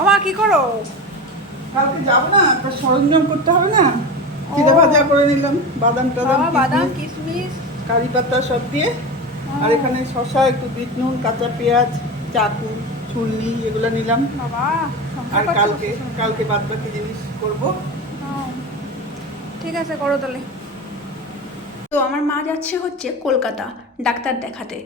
আমা কি করো? কালকে যাব না একটা সরঞ্জাম করতে হবে না। চিড়ে ভাজা করে নিলাম বাদাম টাদাম বাদাম কিশমিশ, কারি পাতা সব দিয়ে। আর এখানে শশা একটু বিট নুন কাঁচা পেঁয়াজ চাকু ছুলনি এগুলো নিলাম। বাবা আর কালকে কালকে বাদ বাকি জিনিস করব। ঠিক আছে করো তাহলে। তো আমার মা যাচ্ছে হচ্ছে কলকাতা ডাক্তার দেখাতে।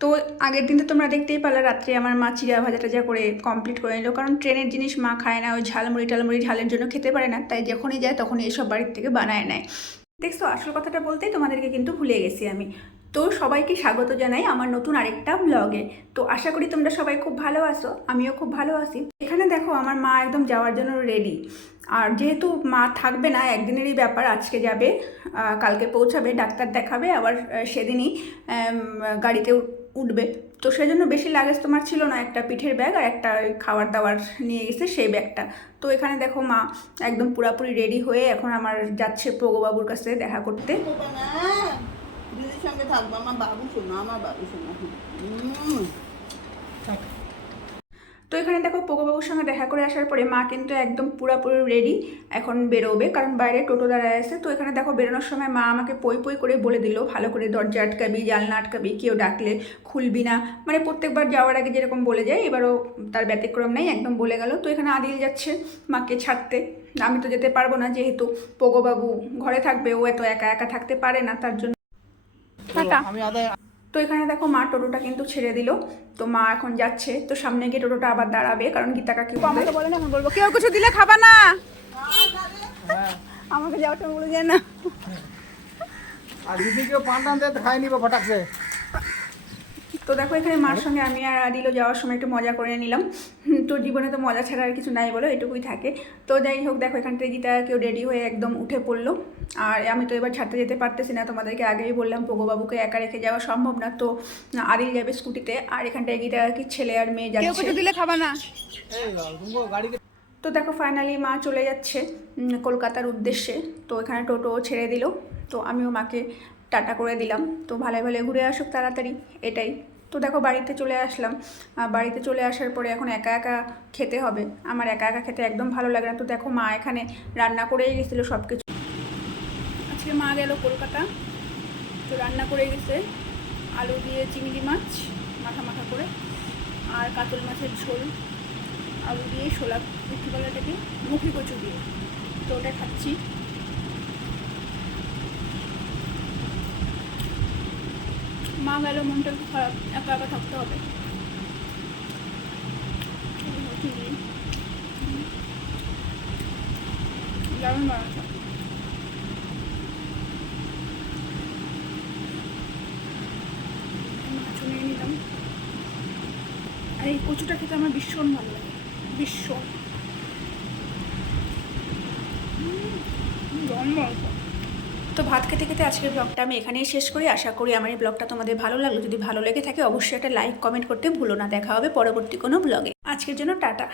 তো আগের দিন তো তোমরা দেখতেই পারলে, রাত্রে আমার মা চিড়া ভাজা টাজা করে কমপ্লিট করে নিল। কারণ ট্রেনের জিনিস মা খায় না, ওই ঝালমুড়ি টালমুড়ি ঝালের জন্য খেতে পারে না, তাই যখনই যায় তখনই এসব বাড়ির থেকে বানায় নেয়। দেখছ, আসল কথাটা বলতেই তোমাদেরকে কিন্তু ভুলে গেছি আমি। তো সবাইকে স্বাগত জানাই আমার নতুন আরেকটা ব্লগে তো আশা করি তোমরা সবাই খুব ভালো আছো, আমিও খুব ভালো আছি। এখানে দেখো, আমার মা একদম যাওয়ার জন্য রেডি আর যেহেতু মা থাকবে না, একদিনেরই ব্যাপার, আজকে যাবে কালকে পৌঁছাবে, ডাক্তার দেখাবে, আবার সেদিনই গাড়িতে উঠবে। তো সেই জন্য বেশি লাগেজ তোমার ছিল না একটা পিঠের ব্যাগ আর একটা ওই খাবার দাবার নিয়ে গেছে সেই ব্যাগটা তো এখানে দেখো মা একদম পুরাপুরি রেডি হয়ে এখন আমার যাচ্ছে প্রগবাবুর কাছে দেখা করতে। দিদির সঙ্গে থাকব আমার বাবু শোনো আমার বাবু শোনো তো এখানে দেখো পোকোবাবুর সঙ্গে দেখা করে আসার পরে মা কিন্তু একদম পুরাপুরি রেডি এখন বেরোবে কারণ বাইরে টোটো দাঁড়ায় আছে। তো এখানে দেখো বেরোনোর সময় মা আমাকে পই পই করে বলে দিল ভালো করে দরজা আটকাবি জানলা আটকাবি কেউ ডাকলে খুলবি না। মানে প্রত্যেকবার যাওয়ার আগে যেরকম বলে যায় এবারও তার ব্যতিক্রম নেই একদম বলে গেল। তো এখানে আদিল যাচ্ছে মাকে ছাড়তে। আমি তো যেতে পারব না যেহেতু পোগোবাবু ঘরে থাকবে ও এত একা একা থাকতে পারে না তার জন্য আমি আদায় তো এখানে দেখো মা টোটোটা কিন্তু ছেড়ে দিল। তো মা এখন যাচ্ছে। তো সামনে গিয়ে টোটোটা আবার দাঁড়াবে কারণ গীতা কাকি আমাকে বলে না বলব কেউ কিছু দিলে খাবা না! আমাকে যাওয়াটা বলে যায় না। আর দিদিকেও পান টান দিয়ে খাই নিব ফটাকছে। তো দেখো এখানে মার সঙ্গে আমি আর আদিলও যাওয়ার সময় একটু মজা করে নিলাম। তো জীবনে তো মজা ছাড়া আর কিছু নাই বলো এটুকুই থাকে। তো যাই হোক দেখো এখান থেকে গীতা কেউ রেডি হয়ে একদম উঠে পড়ল। আর আমি তো এবার ছাড়তে যেতে পারতেছি না। তোমাদেরকে আগেই বললাম পোগোবাবুকে একা রেখে যাওয়া সম্ভব না। তো আদিল যাবে স্কুটিতে আর এখানটায় গীতা কি ছেলে আর মেয়ে যাচ্ছে। দিলে খাবা না। তো দেখো ফাইনালি মা চলে যাচ্ছে কলকাতার উদ্দেশ্যে। তো এখানে টোটো ছেড়ে দিল। তো আমিও মাকে টাটা করে দিলাম। তো ভালো ভালো ঘুরে আসুক তাড়াতাড়ি এটাই। তো দেখো বাড়িতে চলে আসলাম। আর বাড়িতে চলে আসার পরে এখন একা একা খেতে হবে। আমার একা একা খেতে একদম ভালো লাগে না। তো দেখো মা এখানে রান্না করেই গেছিল সব কিছু আজকে মা গেল কলকাতা। তো রান্না করে গেছে। আলু দিয়ে চিংড়ি মাছ, মাথা মাথা করে। আর কাতল মাছের ঝোল। আলু দিয়ে শোলা কী মুখি কচু দিয়ে। তো ওটা খাচ্ছি। মা গেল, মনটা খারাপ। একা একা থাকতে হবে। দারুণ বানাচ্ছে মাছ নিয়ে নিলাম আর এই কচুটা খেতে আমার ভীষণ ভালো লাগে, ভীষণ। তো ভাত খেতে খেতে আজকের ব্লগটা আমি এখানেই শেষ করি। আশা করি আমার এই ব্লগটা তোমাদের ভালো লাগল। যদি ভালো লেগে থাকে, অবশ্যই একটা লাইক কমেন্ট করতে ভুলো না। দেখা হবে পরবর্তী কোনো ব্লগে আজকের জন্য টাটা।